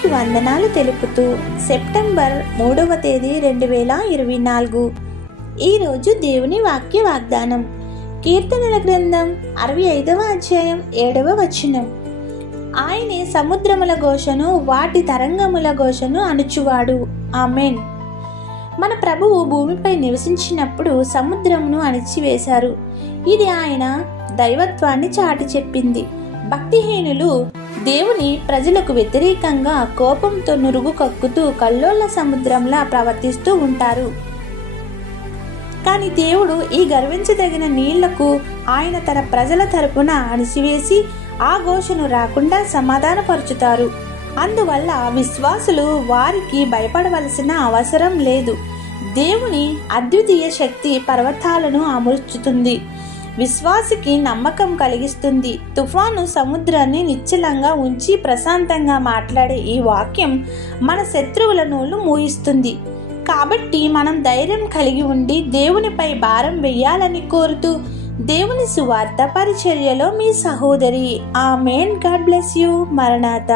దేవునికి వందనాలు తెలుపుతూ సెప్టెంబర్ 3వ తేదీ 2024 ఈరోజు దేవుని వాక్య వాగ్దానం. కీర్తనల గ్రంథం 65వ అధ్యాయం 7వ వచనం. ఆయనే సముద్రముల ఘోషను వాటి తరంగముల ఘోషను అణుచువాడు. ఆమేన్. మన ప్రభువు భూమిపై నివసించినప్పుడు సముద్రమును అణిచివేశారు. ఇది ఆయన దైవత్వాన్ని చాటి చెప్పింది. భక్తిహీనులు దేవుని ప్రజలకు వ్యతిరేకంగా కోపంతో నురుగు కక్కుతూ కల్లోల సముద్రంలా ప్రవర్తిస్తూ ఉంటారు. కానీ దేవుడు ఈ గర్వించదగిన నీళ్లకు ఆయన తన ప్రజల తరపున అణిసివేసి ఆ ఘోషను రాకుండా సమాధానపరుచుతారు. అందువల్ల విశ్వాసులు వారికి భయపడవలసిన అవసరం లేదు. దేవుని అద్వితీయ శక్తి పర్వతాలను అమర్చుతుంది, విశ్వాసికి నమ్మకం కలిగిస్తుంది. తుఫాను సముద్రాన్ని నిశ్చలంగా ఉంచి ప్రశాంతంగా మాట్లాడే ఈ వాక్యం మన శత్రువుల నోళ్లు మూయిస్తుంది. కాబట్టి మనం ధైర్యం కలిగి ఉండి దేవునిపై భారం వేయాలని కోరుతూ దేవుని సువార్త పరిచర్యలో మీ సహోదరి. ఆమేన్. God bless you. మరణాత.